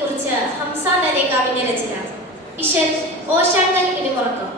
കുറിച്ച് ഹംസ നരേകാവിന്റെ രചന. ഇഷൻ ഓശാങ്കൽ ഇടിമുറക്കം.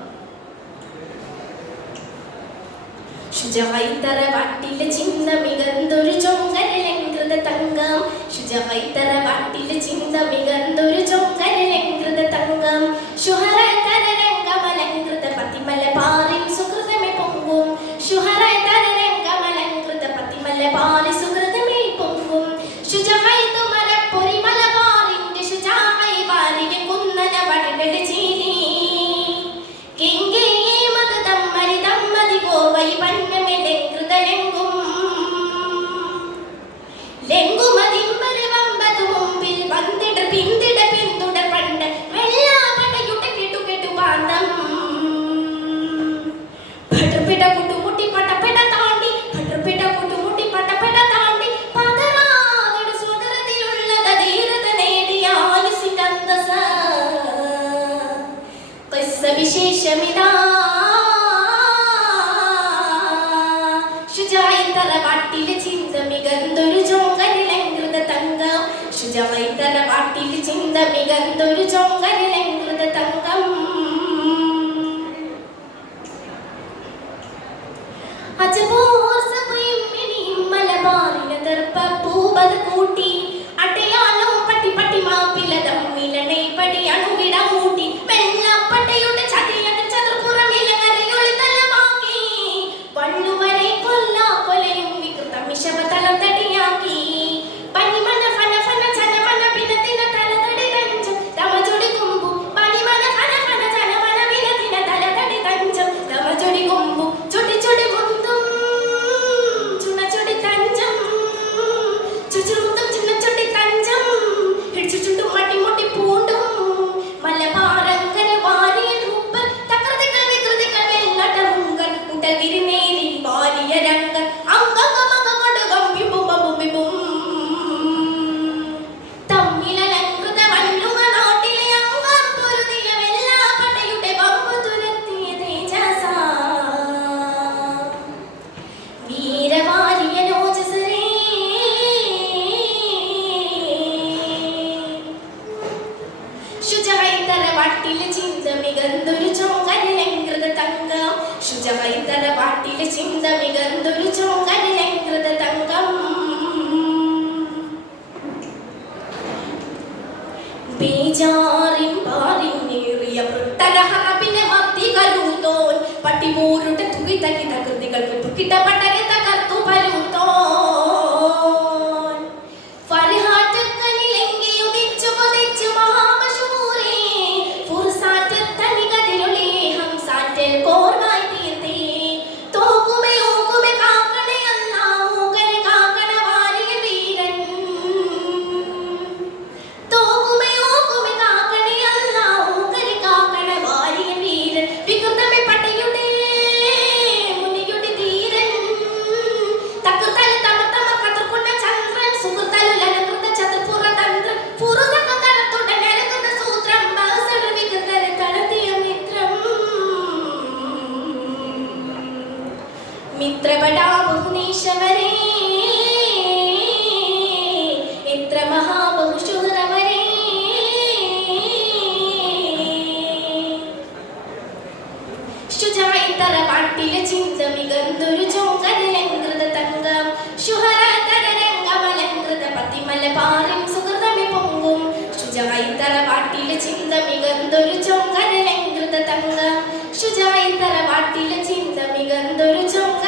ശുചഹൈതര വാട്ടിലെ ചിന്ത മികന്തൊരു ചൊങ്കരലങ്കൃത തങ്കം. ശുചഹൈതര വാട്ടിലെ ചിന്ത മികന്തൊരു ചൊങ്കരലങ്കൃത തങ്കം. ശുഹരതരരംഗമലങ്കൃത പതിമല പാറിൻ സുകൃതമേ പൊങ്കും. ശുഹരതരരംഗമലങ്കൃത പതിമല പാറി സുകൃതമേ പൊങ്കും. ശുചഹൈതു മരപ്പൊരി മലബാറിന്റെ ശുചാഹൈ വാരിക കുന്നന വടകട് ചീനി. കിങ്കേയേ മതദമ്മരി ദമ്മതി ഗോവൈ പന്നമെ ലങ്കൃത ലങ്കും. ലങ്കുമതിമ്പര വമ്പതു മുമ്പിൽ വന്നിട പിന്തിട പിന്തുട പണ്ട് വെള്ളാപടയുടെ കെട്ടു കെട്ടു പാന്തം. പടർപിട കുട്ടുമുട്ടി പടപെട താണ്ടി പടർപിട കുട്ടുമുട്ടി പടപെട താണ്ടി പതറാതെ സ്വതരത്തിലുള്ളത് ധീരത നേടിയ ആയുസിന്റെ അന്തസ. വിശേഷമിതാ ശുചഹൈതര വാട്ടിലെ ചിന്ത മികന്തൊരു ചൊങ്കരലങ്കൃത തങ്കം. ശുചഹൈതര വാട്ടിലെ ചിന്ത മികന്തൊരു ചൊങ്കരലങ്കൃത തങ്കം. അജപോർ സഭയും മിനിയും മലബാറിന ദർപ്പ പൂവത് കൂട്ടി. അടയാളോ പട്ടി പട്ടി മാപ്പില തമ്മിലടേ പടി അണുവിട മൂട്ടി. വെള്ളപ്പട്ടയുടെ ചതിയട ചതുർപ്പുറമില കരയൊളി തലമാക്കി. വള്ളുവരെ കൊല്ലാ കൊലയും വികൃത മിശവ തലതടിയാക്കി. പനിമന ഫന ഫന ചനമന പിനത്തിന തലതടി തഞ്ചം തമജൊടി കുമ്പു. പനിമന ഫന ഫന ചനമന പിനത്തിന തലതടി തഞ്ചം തമജൊടി കുമ്പു. ചൊടി ചൊടി മുന്തും ചുണചൊടി തഞ്ചം ചുചുമുന്തും ചുണചൊടി തഞ്ചം. ഹിടിച്ചു ചുണ്ടും മട്ടി മുട്ടി പൂണ്ടും മലബാറങ്കര വാരിയ ധൂപ്പർ. തകൃതികൾ വികൃതികൾ വെള്ളടമുങ്കർ ഉടൽ വിരിനേരി വാരിയ രംഗർ. അംഗമംഗ കൊടുകം ബിബും ബബും ബിബും. തമ്മിലലങ്കൃത വള്ളുവ നാട്ടിലെ അംഗം പൊരുതിയ വെള്ളാപടയുടെ വമ്പു തുരത്തിയ തേജസ. വീരവാരിയ ലോചസരേ ശുചഹൈതര വാട്ടിലെ ചിന്ത മികന്തൊരു ചൊങ്കരലങ്കൃത തങ്കം. ശുചഹൈതര വാട്ടിലെ ചിന്ത മികന്തൊരു ചൊങ്കരലങ്കൃത തങ്കം. ബേജാറിൻ പാറിനേറിയ വൃട്ടലഹറബിനെ മത്തി കലൂത്തോൻ. പട്ടിമൂരുടെ തുകിതകിത കൃതികൾക്ക് തുകിട്ട പട്ടകെ തകർത്തു പലൂത്തോൻ. ഫർഹാറ്റക്കലിലെങ്കിയുദിച്ചു കൊതിച്ചു മഹാമശൂരേ. ഫുർസാറ്റത്തനി കതിരൊളി ഹംസാറ്റൽ കോർവായി തീർത്തേ. തോക്കുമേ ഊക്കുമേ കാക്കണേ അല്ലാ ഊക്കരെ കാക്കണ വാരിയ വീരൻ. തോക്കുമേ ഊക്കുമേ കാക്കണേ അല്ലാ ഊക്കരെ കാക്കണ വാരിയ വീരൻ. വികൃതമേ പട്ടയുടെ മുനിയുടെ ധീരൻ. തകർത്തല തമതമ കതർക്കുന്ന ചന്ദ്രൻ. സുഹൃത്തലു ലനകൃത ചതുർപ്പുറ തന്ത്രം. പുരുഷക കരത്തുടൻ അലകുന്ന സൂത്രം. ബഹസട വികൃതര കടത്തിയ മിത്രം. മിത്രപടാ ബഹുനീശവരേ എത്ര മഹാബഹുശൂരവരേ. ശുചഹൈതര വാട്ടിലെ ചിന്ത മികന്തൊരു ചൊങ്കരലങ്കൃത തങ്കം. ശുഹരതരരംഗമലങ്കൃത പതിമല പാറിൻ സുകൃതമേ പൊങ്കും. ശുചഹൈതര വാട്ടിലെ ചിന്ത മികന്തൊരു ചൊങ്കരലങ്കൃത തങ്കം. ശുചഹൈതര വാട്ടിലെ ചിന്ത മികന്തൊരു ചൊങ്ക